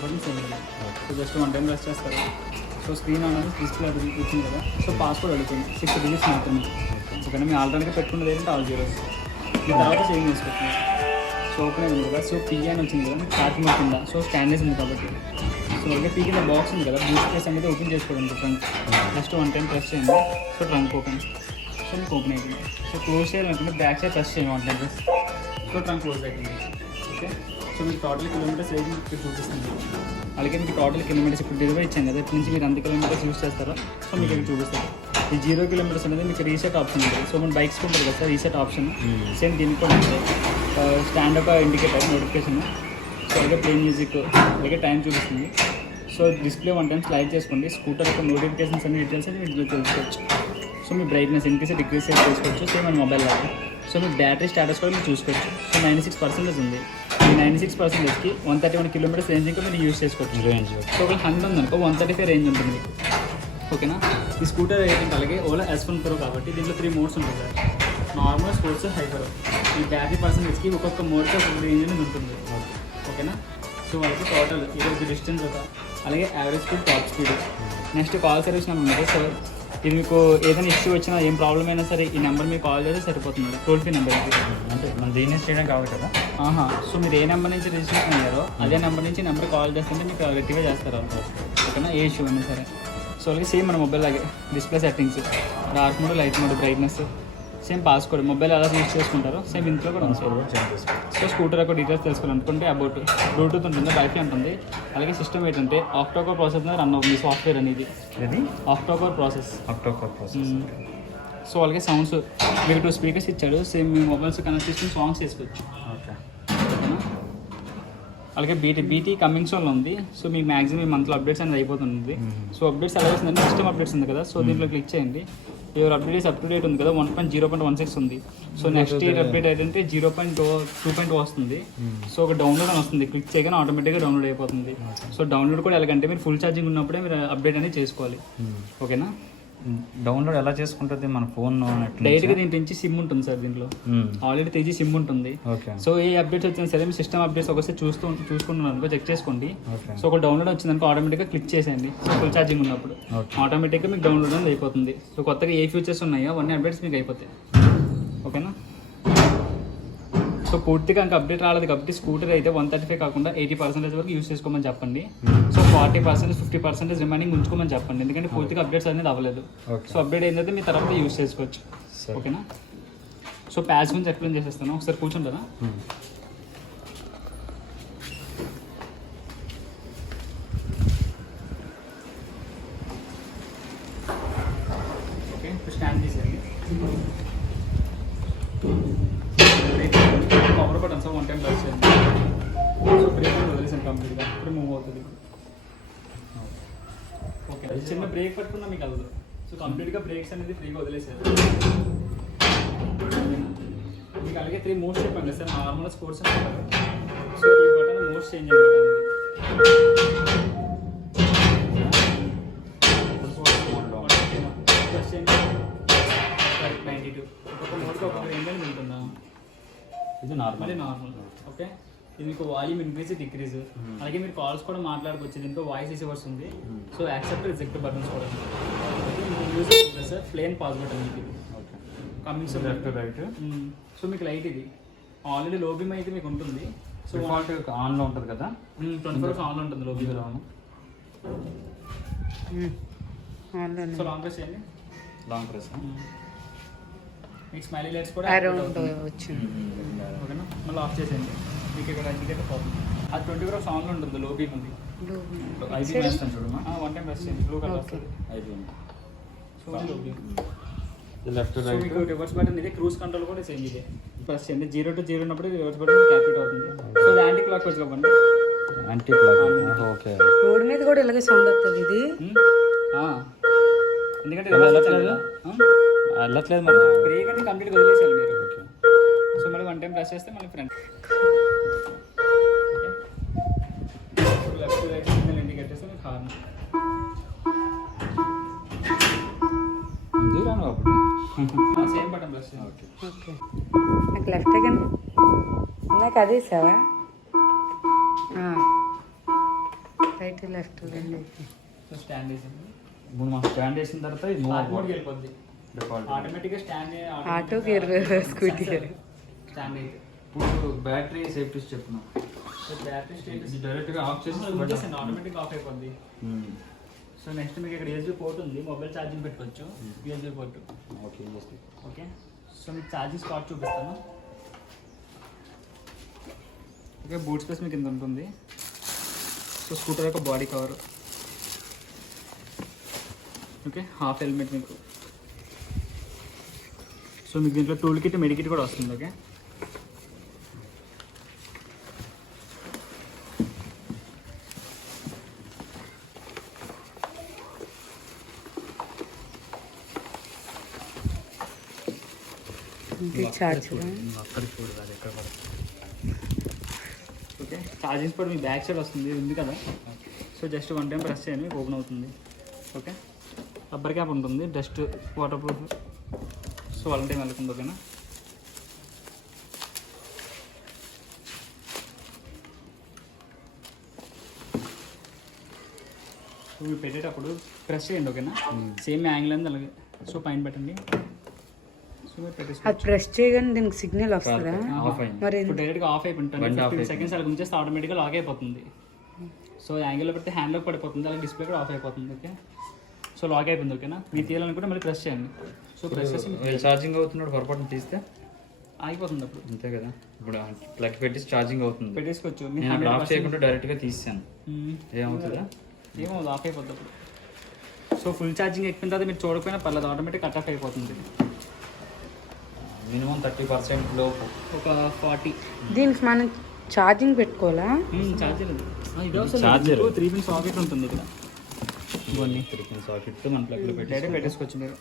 So just 1 time press చేస్తారు. So screen అనేది display వచ్చింది కదా. సో పాస్వర్డ్ అడుగుతుంది 6 డిజిట్స్ మాత్రమే. ఓకేనా, మీ ఆల్రెడీగా పెట్టుకున్నది ఏంటంటే ఆల్ జీరోస్. మీ తర్వాత చేంజ్ చేసుకుంటున్నారు. సో ఓపెన్ అయింది కదా. సో పీ అని వచ్చింది కదా, మీకు కార్కింగ్ వచ్చిందా. సో స్కాన్ చేసింది కాబట్టి సో ఓకే పీ కింద బాక్స్ ఉంది కదా, బూస్ట్ ప్లేస్ అనేది ఓపెన్ చేసుకోవడానికి ట్రంక్ జస్ట్ 1 టైం ప్రెస్ చేయండి. So trunk open. సో మీకు ఓపెన్ అయిపోయింది. సో క్లోజ్ చేయాలనుకుంటే బ్యాక్ సైడ్ ప్రెస్ చేయండి 1 time press. So trunk close అయిపోయింది. ఓకే, సో మీకు టోటల్ కిలోమీటర్స్ ఏది మీకు చూపిస్తుంది. అలాగే మీకు టోటల్ కిలోమీటర్స్ ఇప్పుడు డెలివరీ ఇచ్చాం కదా, ఇప్పటి నుంచి మీరు ఎంత కిలోమీటర్స్ యూస్ చేస్తారో సో మీకు ఇక్కడ చూపిస్తారు. ఈ 0 కిలోమీటర్స్ అనేది మీకు రీసెట్ ఆప్షన్ ఉంటుంది. సో మన బైక్స్ ఉంటుంది కదా సార్, రీసెట్ ఆప్షన్ సేమ్ దీనికి కూడా ఉంటుంది. Stand up indicator notification. So అలాగే ప్లే మ్యూజిక్, అలాగే టైం చూపిస్తుంది. సో డిస్ప్లే 1 టైం స్లైడ్ చేసుకోండి. స్కూటర్ యొక్క నోటిఫికేషన్స్ అన్ని డీటెయిల్స్ అని మీరు తెలుసుకోవచ్చు. సో మీ బ్రైట్నెస్ ఇంక్రీస్ డిక్రీస్ చేసుకోవచ్చు సేమ్ మన మొబైల్ లాగా. సో మీ బ్యాటరీ స్టాటస్ కూడా మీరు చూసుకోవచ్చు. సో 96% ఉంది. ఈ 96%కి 131 కిలోమీటర్స్ రేంజ్ ఇంకా మీరు యూస్ చేసుకోవచ్చు. సో ఒక 100 ఉందనుకో 135 రేంజ్ ఉంటుంది మీకు. ఓకేనా, ఈ స్కూటర్ ఏంటంటే అలాగే ఓలా S1 Pro కాబట్టి దీంట్లో 3 మోడ్స్ ఉంటుంది సార్. Normal, sports, hyper. ఈ బ్యాటరీ పర్సెంటేజ్కి ఒక్కొక్క మోడ్కి ఒక రేంజ్ అనేది ఉంటుంది. ఓకేనా, సో వాళ్ళకి టోటల్ ఈరోజు డిస్టెన్స్ ఒక అలాగే average speed, top speed. Next call service number ఉంది సార్. ఇది మీకు ఏదైనా ఇష్యూ వచ్చినా ఏం ప్రాబ్లం అయినా సరే ఈ నెంబర్ మీకు కాల్ చేస్తే సరిపోతుంది. టోల్ ఫ్రీ నెంబర్ ఇది. అంటే మనం దీన్ని చేయడం కావాలి కదా. సో మీరు ఏ నెంబర్ నుంచి రిజిస్ట్రేషన్ అయ్యారో అదే నెంబర్ నుంచి నెంబర్ కాల్ చేస్తుంటే మీకు రెక్టిఫై చేస్తారు. ఓకేనా, ఏ ఇష్యూ అయినా సరే. సో అలాగే సేమ్ మన మొబైల్ లాగే display settings, dark mode, light mode, brightness, same passcode mobile ఎలా యూస్ చేసుకుంటారో సేమ్ ఇంట్లో కూడా ఉంది. సో స్కూటర్ యొక్క డీటెయిల్స్ తెలుసుకోవాలనుకుంటే అబౌట్ బ్లూటూత్ ఉంటుంది, వైఫై ఉంటుంది. అలాగే సిస్టమ్ ఏంటంటే ఆక్టోకోర్ ప్రాసెస్ మీద రన్ అవుతుంది సాఫ్ట్వేర్ అనేది. Octa-core process. సో అలాగే సౌండ్స్ మీకు 2 స్పీకర్స్ ఇచ్చాడు. సేమ్ మీ మొబైల్స్ కనెక్ట్ చేసుకుని సాంగ్స్ వేసుకోవచ్చు. అలాగే బీటీ కమింగ్ సోన్లో ఉంది. సో మీకు మ్యాక్సిమం ఈ మంత్లో అప్డేట్స్ అనేది అయిపోతుంది. సో అప్డేట్స్ ఎలా వస్తుందంటే సిస్టమ్ అప్డేట్స్ ఉంది కదా, సో దీంట్లో క్లిక్ చేయండి. Your update up to date ఉంది కదా, 1.0.16 ఉంది. సో నెక్స్ట్ ఇయర్ అప్డేట్ అయితే 0.2.2 వస్తుంది. సో ఒక డౌన్లోడ్ అని వస్తుంది, క్లిక్ చేయగానే ఆటోమేటిక్గా డౌన్లోడ్ అయిపోతుంది. సో డౌన్లోడ్ కూడా ఎలాగంటే మీరు ఫుల్ ఛార్జింగ్ ఉన్నప్పుడే మీరు అప్డేట్ అనేది చేసుకోవాలి. ఓకేనా, డౌన్లోడ్ ఎలా చేసుకుంటుంది మన ఫోన్? డైరెక్ట్గా దీంట్లో నుంచి సిమ్ ఉంటుంది సార్. దీంట్లో ఆల్రెడీ 3G సిమ్ ఉంటుంది. సో ఏ అప్డేట్స్ వచ్చినా సరే మీ సిస్టమ్ అప్డేట్స్ ఒకసారి చూసుకున్నాను చెక్ చేసుకోండి. సో ఒక డౌన్లోడ్ వచ్చిందనుకో ఆటోమేటిక్గా క్లిక్ చేసేయండి. సో ఫుల్ ఛార్జింగ్ ఉన్నప్పుడు ఆటోమేటిక్గా మీకు డౌన్లోడ్ అనేది అయిపోతుంది. సో కొత్తగా ఏ ఫీచర్స్ ఉన్నాయో అవన్నీ అప్డేట్స్ మీకు అయిపోతాయి. ఓకేనా, సో పూర్తిగా ఇంకా అప్డేట్ రాలేదు కాబట్టి స్కూటర్ అయితే 135 కాకుండా 80% వరకు యూస్ చేసుకోమని చెప్పండి. సో 40%, 50% రిమైనింగ్ ఉంచుకోమని చెప్పండి. ఎందుకంటే పూర్తిగా అప్డేట్స్ అనేది అవ్వలేదు. సో అప్డేట్ ఏంటంటే మీ తర్వాత యూస్ చేసుకోవచ్చు. ఓకేనా, సో ప్యాచ్ గురించి ఎక్స్ప్లెయిన్ చేసేస్తాను. ఒకసారి కూర్చుంటారా? ఓకే, స్టాండ్ తీసేయండి. Power button sir 1 time press చేయండి. సో బ్రేక్ వదిలేసాను కంప్లీట్గా, ఇప్పుడు మూవ్ అవుతుంది. ఓకే, చిన్న బ్రేక్ పట్టుకున్నా మీకు అవ్వదు. సో కంప్లీట్గా బ్రేక్స్ అనేది ఫ్రీగా వదిలేసారు. మీకు అలాగే 3 మోడ్స్ చెప్పాను కదా సార్, నార్మల్, స్పోర్ట్స్. సో ఈ బటన్ మోడ్స్ చేంజ్ అయ్యే బటన్ 92 ఒక్కొక్క మోడ్కి ఒక్కొక్క రేంజ్ అనేది ఉంటుందా? ఇది నార్మల్. ఓకే, ఇది మీకు వాల్యూమ్ ఇంక్రీజ్ డిక్రీజ్. అలాగే మీరు కాల్స్ కూడా మాట్లాడుకోవచ్చు. దీంట్లో వాయిస్ రిసీవర్స్ ఉంది. సో యాక్సెప్ట్ రిజెక్ట్ బటన్స్ కూడా యూజ్ అవుతుంది సార్. ప్లేన్ పాస్ బటన్ మీకు కమింగ్స్ లెఫ్ట్ రైట్. సో మీకు లైట్ ఇది ఆల్రెడీ లో బీమ్ అయితే మీకు ఉంటుంది. సో ఆన్లో ఉంటుంది కదా, 24 hours ఆన్లో ఉంటుంది low beam. So long press చేయండి. Long press. మీకు స్మైలీ లైట్స్ కూడా వచ్చింది. ఓకేనా, మళ్ళీ ఆఫ్ చేసేయండి. మీకు ఇక్కడ ఇండికేటర్ పోతుంది. అది 24 hours ఆన్లో ఉంటుంది. లో బీమ్ ఉంది. ఐబీ వేస్తాను చూడమ్మా. 1 టైం ప్రెస్ చేయండి, బ్లూ కలర్ వస్తుంది. ఐబీ. సో లో బీమ్. Left right. మీకు రివర్స్ బటన్ ఇది, క్రూజ్ కంట్రోల్ కూడా సేమ్ ఇదే. ప్రెస్ చేయండి. 0 to 0 ఉన్నప్పుడు రివర్స్ బటన్ క్యాప్చర్ అవుతుంది. సో ఇది యాంటీ క్లాక్ వైజ్ కాబట్టి యాంటీ క్లాక్. ఓకే, రోడ్ మీద కూడా ఇలాగే సౌండ్ వస్తుంది ఇది. ఎందుకంటే వెళ్ళట్లేదు మరి. బ్రేక్ అంటే కంప్లీట్గా వదిలేసారు మీరు. సో మళ్ళీ 1 టైం ప్రెస్ చేస్తే మళ్ళీ front left right signal indicate చేస్తే మీకు హార్న్. సేమ్ బటన్ ప్రెస్ చేయండి. ఓకే, నాకు లెఫ్ట్ కానీ నాకు అదే సార్. రైట్ లెఫ్ట్ రెండు అయితే. సో స్టాండ్ వేసింది. ఇప్పుడు మనం స్టాండ్ వేసిన తర్వాత ఇది మూవ్ మోడ్కి అవ్వాలి వెళ్ళిపోద్ది డిఫాల్ట్. ఆటోమేటిక్గా స్టాండ్ ఆటోకి 20 స్కూటీ స్టాండ్ అయితే ఇప్పుడు బ్యాటరీ సేఫ్టీస్ చెప్తున్నాం. సో బ్యాటరీ స్టేటస్ ఇది డైరెక్ట్గా ఆఫ్ చేసి ఆటోమేటిక్ ఆఫ్ అయిపోద్ది. సో నెక్స్ట్ మీకు ఇక్కడ యూఎస్బీ పోర్ట్ ఉంది, మొబైల్ ఛార్జింగ్ పెట్టుకోవచ్చు. USB port. Okay okay, so మీకు ఛార్జింగ్ స్పాట్ చూపిస్తాను. ఓకే, బూట్ స్పేస్ మీకు ఇంత ఉంటుంది. సో స్కూటర్ యొక్క body cover. Okay, half helmet మీకు. సో మీకు దీంట్లో టూల్ కిట్, మెడికిట్ కూడా వస్తుంది. ఓకే, ఇది చార్జ్ అక్కడికి చూడాలి ఎక్కడ పడుతుంది. ఓకే, ఛార్జింగ్ స్పాట్ మీ బ్యాక్ సైడ్ వస్తుంది, ఇది ఉంది కదా. సో జస్ట్ 1 టైం ప్రెస్ చేయండి, మీకు ఓపెన్ అవుతుంది. ఓకే, రబ్బర్ క్యాప్ ఉంటుంది, dust water proof. So 1 time వెళ్తుంది. ఓకేనా, సో మీరు పెట్టేటప్పుడు ప్రెస్ చేయండి. ఓకేనా, సేమ్ యాంగిల్ అంది అలాగే. సో పైన పెట్టండి. సో మీరు పెట్టేసి అది ప్రెస్ చేయగానే దీనికి సిగ్నల్ వస్తుందా? ఆఫ్ అయింది. మరి ఇప్పుడు డైరెక్ట్గా ఆఫ్ అయిపోతుంది. బండి off 15 సెకండ్స్ అలా ఉంచేస్తే ఆటోమేటిక్గా లాక్ అయిపోతుంది. సో యాంగిల్లో పెడితే హ్యాండ్లోకి పడిపోతుంది, అలాగే డిస్ప్లే కూడా ఆఫ్ అయిపోతుంది. ఓకే, సో లాక్ అయిపోయింది. ఓకేనా, మీరు తీయాలనుకుంటే మళ్ళీ ప్రెస్ చేయండి. సో ప్రెస్ చేసి ఛార్జింగ్ అవుతున్నాడు, పొరపాటున తీస్తే ఆగిపోతుంది. అప్పుడు అంతే కదా. ఇప్పుడు ప్లగ్ పెట్టి ఛార్జింగ్ అవుతుంది. పెట్టేసుకోవచ్చు. నేను అక్కడ ఆఫ్ చేయకుండా డైరెక్ట్గా తీసాను, ఏమవుతుందా? ఏమవుతుంది, ఆఫ్ అయిపోతుంది అప్పుడు. సో ఫుల్ ఛార్జింగ్ ఎక్కిన తర్వాత మీరు చూడకపోయినా పర్లేదు, ఆటోమేటిక్ కట్ ఆఫ్ అయిపోతుంది. మినిమం 30% లోపు. ఒక 40 దీనికి మనం ఛార్జింగ్ పెట్టుకోవాలా? ఛార్జర్ చార్జర్ 3 పిన్ సాకెట్ ఉంటుంది ఇక్కడ. ఇవన్నీ సాకెట్ మన ప్లగ్లో పెట్టి డైరెక్ట్ పెట్టేసుకోవచ్చు మీరు.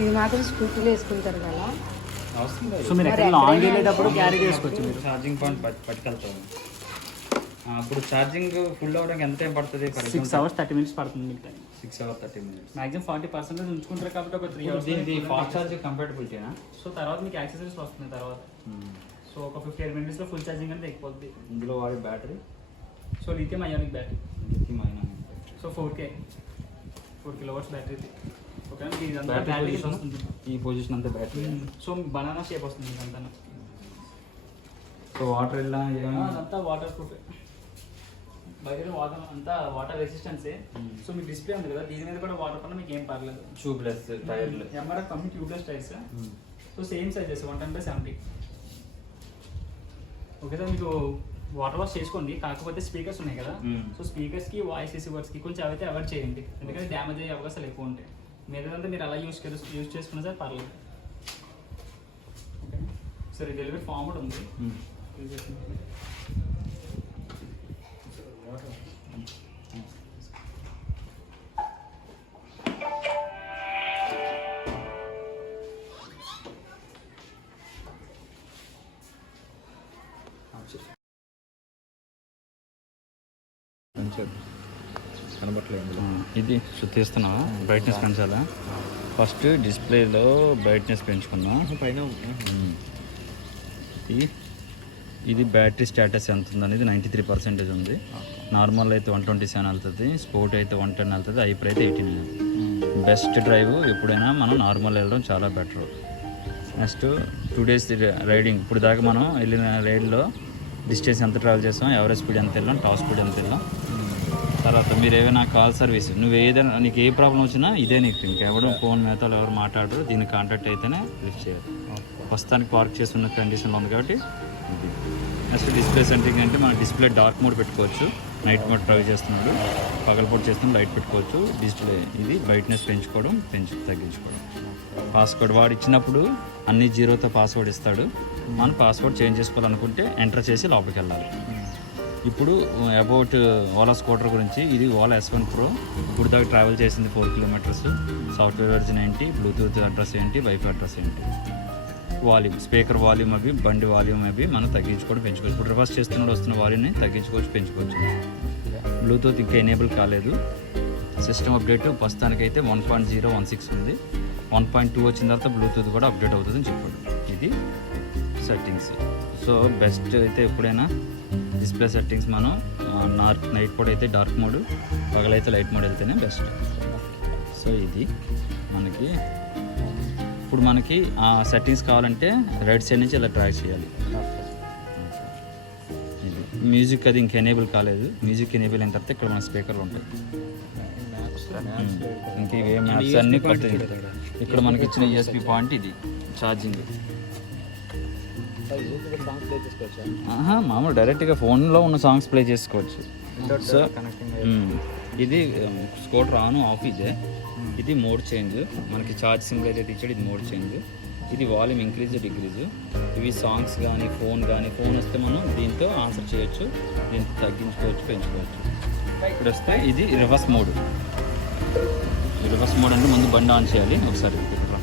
ఇది మాత్రం స్కూటీలో వేసుకుంటారు కదా. అవసరం సో మీరు ఎక్కడ లాంగ్ వెళ్ళేటప్పుడు క్యారీ చేసుకోవచ్చు మీరు. ఛార్జింగ్ పాయింట్ పట్టుకెళ్తాము. అప్పుడు ఛార్జింగ్ ఫుల్ అవ్వడానికి ఎంత టైం పడుతుంది? 6 hours 30 minutes పడుతుంది మీకు టైం. 6 hours 30 minutes. మాక్సిమం 40% ఉంచుకుంటారు కాబట్టి ఒక 3 hours. దీనికి ఫాస్ట్ ఛార్జింగ్ కంపాటబిలిటీనా? సో తర్వాత మీకు యాక్సెసరీస్ వస్తుంది తర్వాత. సో ఒక 58 minutes లో ఫుల్ ఛార్జింగ్ అనేది ఎక్కిపోద్ది. ఇందులో వాడే battery so lithium ionic battery. Lithium ion. So 4 kilowatts battery. Okay, ఇదంతా బ్యాటరీ వస్తుంది. ఈ పొజిషన్ అంతా బ్యాటరీ. సో బనానా షేప్ వస్తుంది ఇదంతా. సో వాటర్ వెళ్ళా అదంతా వాటర్ ప్రూఫ్. బయట వాటర్ అంతా వాటర్ రెసిస్టెన్సే. సో మీకు డిస్ప్లే ఉంది కదా, దీని మీద కూడా వాటర్ పడినా మీకు ఏం పర్లేదు. ట్యూబ్లెస్ టైర్లు. MRF company tubeless tyres. So same sizes 110/70. Okay sir, మీకు వాటర్ వాష్ చేసుకోండి. కాకపోతే స్పీకర్స్ ఉన్నాయి కదా, సో స్పీకర్స్కి వాయిస్ రిసీవర్స్కి కొంచెం అవైతే అవాయిడ్ చేయండి, ఎందుకంటే డ్యామేజ్ అయ్యే అవకాశాలు ఎక్కువ ఉంటాయి. మీదంతా మీరు అలా యూజ్ చేసుకున్నా సార్ పర్లేదు. ఓకే సార్, ఈ డెలివరీ ఫామ్ కూడా ఉంది. కనబట్టలేదు. ఇది తీస్తున్నావా? బ్రైట్నెస్ పెంచాలా? ఫస్ట్ డిస్ప్లేలో బ్రైట్నెస్ పెంచుకున్నా పైన. ఇది బ్యాటరీ స్టేటస్ ఎంత ఉంది అనేది 93% ఉంది. నార్మల్ అయితే 127 వెళ్తుంది, స్పోర్ట్ అయితే 110 వెళ్తుంది, హైపర్ అయితే 89. బెస్ట్ డ్రైవ్ ఎప్పుడైనా మనం నార్మల్ వెళ్ళడం చాలా బెటర్. Next 2 days riding. ఇప్పుడు దాకా మనం వెళ్ళిన రైడ్లో డిస్టెన్స్ ఎంత ట్రావెల్ చేస్తాం, ఎవరేజ్ స్పీడ్ ఎంత వెళ్ళాం, టాప్ స్పీడ్ ఎంత వెళ్ళాం. తర్వాత మీరు ఏమైనా కాల్ సర్వీస్, నువ్వు ఏదైనా నీకు ఏ ప్రాబ్లం వచ్చినా ఇదే నీకు, ఇంకెవరు ఫోన్ మేతలు ఎవరు మాట్లాడరు, దీన్ని కాంటాక్ట్ అయితేనే లిఫ్ట్ చేయాలి. ప్రస్తుతానికి పార్క్ చేస్తున్న కండిషన్లో ఉంది కాబట్టి ఇది. నెక్స్ట్ డిస్ప్లే సెంటింగ్ అంటే మనం డిస్ప్లే డార్క్ మోడ్ పెట్టుకోవచ్చు, నైట్ మోడ్ ట్రై చేస్తున్నాడు, పగలపూట చేస్తున్నాడు లైట్ పెట్టుకోవచ్చు. డిస్ప్లే ఇది బ్రైట్నెస్ పెంచుకోవడం తగ్గించుకోవడం. పాస్వర్డ్ వాడు ఇచ్చినప్పుడు అన్ని 0తో పాస్వర్డ్ ఇస్తాడు. మనం పాస్వర్డ్ చేంజ్ చేసుకోవాలనుకుంటే ఎంటర్ చేసి లోపలికి వెళ్ళాలి. ఇప్పుడు అబౌట్ ఓలా స్కూటర్ గురించి, ఇది ఓలా S1 Pro. ఇప్పుడు దాకా ట్రావెల్ చేసింది 4 kilometers. సాఫ్ట్వేర్ వర్జన్ ఏంటి, బ్లూటూత్ అడ్రస్ ఏంటి, వైఫై అడ్రస్ ఏంటి, వాల్యూమ్, స్పీకర్ వాల్యూమ్ అవి, బండి వాల్యూమ్ అవి మనం తగ్గించుకోవడం పెంచుకోవచ్చు. ఇప్పుడు రివర్స్ చేస్తున్నాడు వస్తున్న వాల్యూమ్ని తగ్గించుకోవచ్చు పెంచుకోవచ్చు. బ్లూటూత్ ఇంకా ఎనేబుల్ కాలేదు. సిస్టమ్ అప్డేట్ ప్రస్తుతానికైతే 1.016 ఉంది. 1.2 వచ్చిన తర్వాత బ్లూటూత్ కూడా అప్డేట్ అవుతుందని చెప్పాడు. ఇది సెట్టింగ్స్. సో బెస్ట్ అయితే ఎప్పుడైనా డిస్ప్లే సెట్టింగ్స్ మనం నైట్ పూట అయితే డార్క్ మోడ్, పగలైతే లైట్ మోడ్ వెళ్తేనే బెస్ట్. సో ఇది మనకి ఇప్పుడు మనకి ఆ సెట్టింగ్స్ కావాలంటే రైట్ సైడ్ నుంచి ఇలా ట్రాక్ చేయాలి. ఇది మ్యూజిక్ అది ఇంక ఎనేబుల్ కాలేదు. మ్యూజిక్ ఎనేబుల్ అయిన తర్వాత ఇక్కడ మన స్పీకర్లు ఉంటాయి. ఇంక ఇవే మ్యాప్స్ అన్నీ కొత్త. ఇక్కడ మనకి ఇచ్చిన యూఎస్బి పాయింట్ ఇది ఛార్జింగ్. మామూలు డైరెక్ట్గా ఫోన్లో ఉన్న సాంగ్స్ ప్లే చేసుకోవచ్చు. సో ఇది స్కూటర్ ఆన్ ఆఫ్ ఇదే. ఇది మోడ్ చేంజ్, మనకి ఛార్జ్ సింబల్ అయితే ఇచ్చాడు. ఇది మోడ్ చేంజ్. ఇది వాల్యూమ్ ఇంక్రీజ్ డిక్రీజ్. ఇవి సాంగ్స్ కానీ ఫోన్ వస్తే మనం దీంతో ఆన్సర్ చేయొచ్చు, దీంతో తగ్గించుకోవచ్చు, పెంచుకోవచ్చు. ఇప్పుడు వస్తే ఇది రివర్స్ మోడ్. రివర్స్ మోడ్ అంటే ముందు బండి ఆన్ చేయాలి. ఒకసారి ఇక్కడ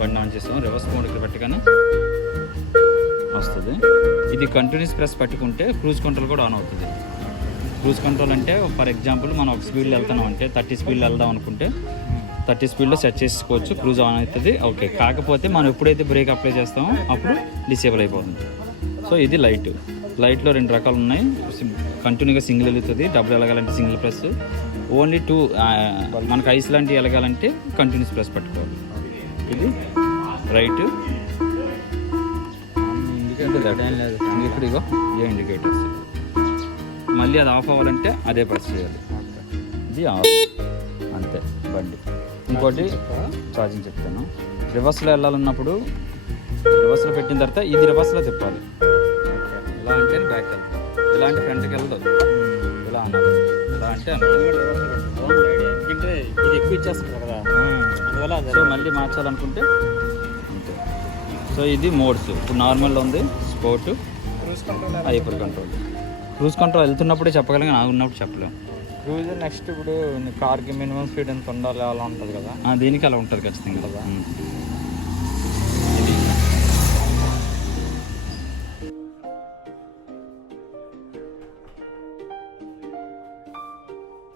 బండి ఆన్ చేస్తాం. రివర్స్ మోడ్ ఇక్కడ పెట్టగానే వస్తుంది. ఇది కంటిన్యూస్ ప్రెస్ పెట్టుకుంటే క్రూజ్ కంట్రోల్ కూడా ఆన్ అవుతుంది. క్రూజ్ కంట్రోల్ అంటే ఫర్ ఎగ్జాంపుల్ మనం ఒక స్పీడ్లో వెళ్తున్నాం అంటే 30 స్పీడ్లో వెళ్దాం అనుకుంటే 30 స్పీడ్లో సెట్ చేసుకోవచ్చు, క్రూజ్ ఆన్ అవుతుంది. ఓకే, కాకపోతే మనం ఎప్పుడైతే బ్రేక్ అప్లై చేస్తామో అప్పుడు డిసేబుల్ అయిపోతుంది. సో ఇది లైట్లో 2 రకాలు ఉన్నాయి. కంటిన్యూగా సింగిల్ వెళ్తుంది, డబుల్ వెళ్ళగాలంటే సింగిల్ ప్రెస్, ఓన్లీ 2 మనకు ఐస్ లాంటివి వెళ్ళగాలంటే కంటిన్యూస్ ప్రెస్ పెట్టుకోవాలి. ఇది రైట్, ఇప్పుడు ఇగో ఏ ఇండికేటర్స్. మళ్ళీ అది ఆఫ్ అవ్వాలంటే అదే ప్రెస్ చేయాలి. ఇది ఆఫ్, అంతే బండి. ఇంకోటి ఛార్జింగ్ చెప్తాను. రివర్స్లో వెళ్ళాలన్నప్పుడు రివర్స్లో పెట్టిన తర్వాత ఇది రివర్స్లో తిప్పాలి. ఇలా అంటే బ్యాక్ వెళ్తాం, ఇలా అంటే ఫ్రంట్కి వెళ్తుంది. ఇలా అన్నారు, ఇలా అంటే ఇది ఎక్కువ ఇచ్చేస్తారు కదా, సో మళ్ళీ మార్చాలనుకుంటే అంతే. సో ఇది మోడ్స్. ఇప్పుడు నార్మల్లో ఉంది, sport, hyper control. Cruise control వెళ్తున్నప్పుడే చెప్పగలం, నాకు ఉన్నప్పుడు చెప్పలేము. క్రూజ్ నెక్స్ట్ ఇప్పుడు కార్కి మినిమం స్పీడ్ ఎంత ఉండాలి అలా ఉంటుంది కదా, దీనికి అలా ఉంటుంది ఖచ్చితంగా.